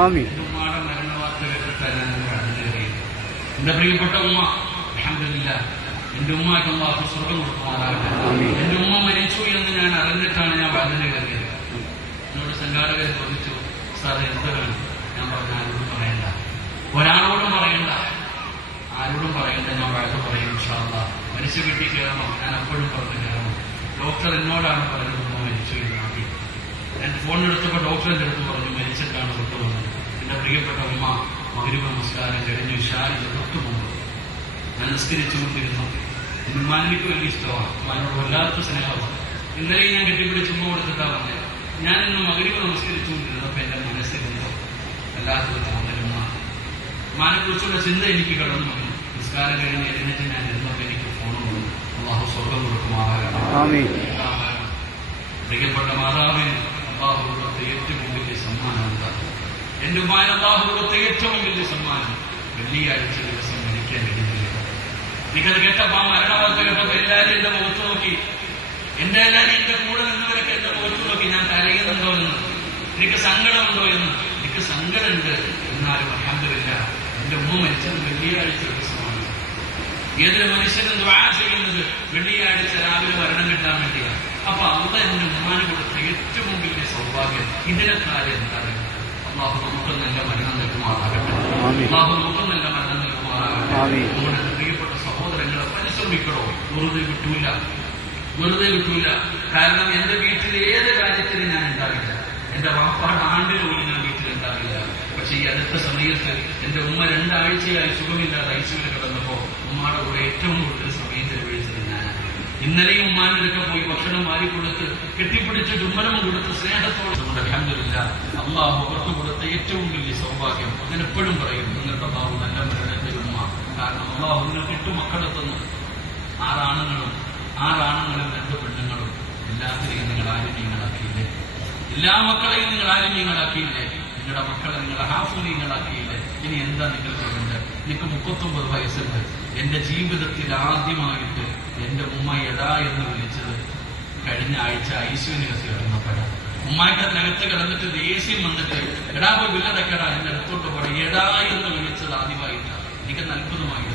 ഉമ്മയുടെ മരണവാർത്ത കേട്ടിട്ട് ഞാൻ കടന്നുകയറിയത്. എന്റെ പ്രിയപ്പെട്ട ഉമ്മ അൽഹംദുലില്ലാഹ്, എന്റെ ഉമ്മയ്ക്ക് അല്ലാഹു സ്വർഗ്ഗം കൊടുക്കുമാറാകട്ടെ. എന്റെ ഉമ്മ മരിച്ചു എന്ന് ഞാൻ അറിഞ്ഞിട്ടാണ് ഞാൻ വാതിന് കയറിയത്. എന്നോട് സംഘാടകരെ ചോദിച്ചു, സാറേ എന്ത് വേണം? ഞാൻ പറഞ്ഞു, ആരോടും പറയണ്ട, ഒരാളോടും പറയണ്ട, ആരോടും പറയണ്ട, ഞാൻ വാഴ്ച പറയും ഇൻഷാ അല്ലാഹ്. മരിച്ചു വീട്ടിൽ കയറണം, ഞാൻ എപ്പോഴും പറഞ്ഞു കയറണം. ഡോക്ടർ എന്നോടാണ് പറഞ്ഞത് ഉമ്മ മരിച്ചു എന്നാക്കി. ഞാൻ ഫോണെടുത്തപ്പോൾ ഡോക്ടറിന്റെ അടുത്ത് പറഞ്ഞു മരിച്ചിട്ടാണ് വിട്ടുവന്നത്. എന്റെ പ്രിയപ്പെട്ട ഉമ്മ മഗ്‌രിബ് നമസ്കാരം കഴിഞ്ഞ് ഇശാഇന്റെ തൊട്ട് മുമ്പ് ഞാൻ നിസ്കരിച്ചുകൊണ്ടിരുന്നു. എന്റെ ഉമ്മാനിക്ക് വലിയ ഇഷ്ടമാണ്, ഉമ്മാനോട് വല്ലാത്ത സ്നേഹമാണ്. ഇന്നലെ ഞാൻ കെട്ടിപ്പിടിച്ച് ഉമ്മ കൊടുത്തിട്ടാ പറഞ്ഞത്. ഞാൻ ഇന്ന് മഗ്‌രിബ് നമസ്കരിച്ചുകൊണ്ടിരുന്നപ്പോ എന്റെ മനസ്സിലുണ്ടോ വല്ലാത്തൊരു തോന്നൽ. ഉമ്മാനെ കുറിച്ചുള്ള ചിന്ത എനിക്ക് കടന്നു വന്നു. നിസ്കാരം കഴിഞ്ഞ് എഴുന്നേറ്റ് ഞാൻ ഇരുന്നപ്പോ എനിക്ക് ഫോൺ വന്നു. അല്ലാഹു സ്വർഗ്ഗം കൊടുക്കുമാറാകട്ടെ. പ്രിയപ്പെട്ട മാതാവിന് അല്ലാഹു കൊടുത്ത ഏറ്റവും വലിയ സമ്മാനം എന്താ? എന്റെ ഉമ്മാൻ അല്ലാഹു കൊടുത്ത ഏറ്റവും വലിയ സമ്മാനം വെള്ളിയാഴ്ച ദിവസം മരിക്കാൻ കഴിയുന്നില്ല. എനിക്കത് കേട്ടപ്പോ മരണവാർത്ത കേട്ടപ്പോ എല്ലാവരും എന്റെ മുഖത്ത് നോക്കി. എല്ലാവരും എന്റെ കൂടെ നിന്നവരൊക്കെ എന്റെ മുഖത്ത് നോക്കി. ഞാൻ കരയുന്നുണ്ടോ എന്ന്, എനിക്ക് സങ്കടമുണ്ടോ എന്ന്. എനിക്ക് സങ്കടമുണ്ട്, എന്നാലും അൽഹംദുലില്ലാഹ് എന്റെ ഉമ്മ മരിച്ചത് വെള്ളിയാഴ്ച ദിവസമാണ്. ഏതൊരു മനുഷ്യനും ദുആ ചെയ്യുന്നത് വെള്ളിയാഴ്ച രാവിലെ മരണം കിട്ടാൻ വേണ്ടിയാണ്. അപ്പൊ അള്ളാഹ് എന്റെ ഉമ്മാനെ കൊടുത്ത ഏറ്റവും വലിയ സൗഭാഗ്യം ഇതിനെക്കാലം എന്താണ്? അല്ലാഹു നമുക്ക് നല്ല മരണം നൽകുമാറാകട്ടെ. അല്ലാഹു നമുക്ക് നല്ല മരണം നൽകുമാറാകട്ടെ. നമ്മുടെ പ്രിയപ്പെട്ട സഹോദരങ്ങളെ പരിശ്രമിക്കണോ? വെറുതെ വിട്ടൂല. കാരണം എന്റെ വീട്ടിൽ ഏത് കാര്യത്തിന് ഞാൻ ഉണ്ടാവില്ല. എന്റെ വാപ്പാട് ആണ്ടിൽ പോലും ഞാൻ വീട്ടിലുണ്ടാവില്ല. പക്ഷെ ഈ അടുത്ത സമയത്ത് എന്റെ ഉമ്മ 2 ആഴ്ചയായി സുഖമില്ലാതെ ഐസിയുവിൽ കിടന്നപ്പോ ഉമ്മയുടെ കൂടെ ഏറ്റവും കൂടുതൽ സമയം ചെലവഴിച്ചത് ഞാനാണ്. ഇന്നലെയും ഉമ്മാനൊക്കെ പോയി ഭക്ഷണം വാരിക്കൊടുത്ത് കെട്ടിപ്പിടിച്ച് ചുംബനം കൊടുത്ത് സ്നേഹത്തോടെ അൽഹംദുലില്ലാഹ് അല്ലാഹു അവർക്ക് കൊടുത്ത ഏറ്റവും വലിയ സൗഭാഗ്യം. ഞാൻ എപ്പോഴും പറയും, നിങ്ങൾക്ക് അല്ലാഹു നല്ല മരണത്തെ ഉമ്മ. കാരണം അല്ലാഹു നിങ്ങൾക്ക് 8 മക്കളെ തന്നു. 6 ആണുങ്ങളും 2 പെണ്ണുങ്ങളും. എല്ലാത്തിനെയും നിങ്ങൾ ആലിമീങ്ങളാക്കിയില്ലേ? എല്ലാ മക്കളെയും നിങ്ങൾ ആലിമീങ്ങളാക്കിയില്ലേ? നിങ്ങളുടെ മക്കളെ നിങ്ങൾ ഹാഫിളീങ്ങളാക്കിയില്ലേ? ഇനി എന്താ നിങ്ങൾക്ക് വേണ്ടത്? എനിക്ക് 39 വയസ്സുണ്ട്. എന്റെ ജീവിതത്തിൽ ആദ്യമായിട്ട് എന്റെ ഉമ്മ എടാ എന്ന് വിളിച്ചത് കഴിഞ്ഞ ആഴ്ച ഐസിയുവിനകത്ത് കിടന്നപ്പോഴാണ്. ഉമ്മായിട്ട് അതിനകത്ത് കിടന്നിട്ട് ദേഷ്യം വന്നിട്ട് എടാ പോയി ബില്ലടക്കടാ എന്റെ അടുത്തോട്ട് പോയി എടാ എന്ന് വിളിച്ചത് ആദ്യമായിട്ടാണ്. എനിക്ക് അത്ഭുതമായി.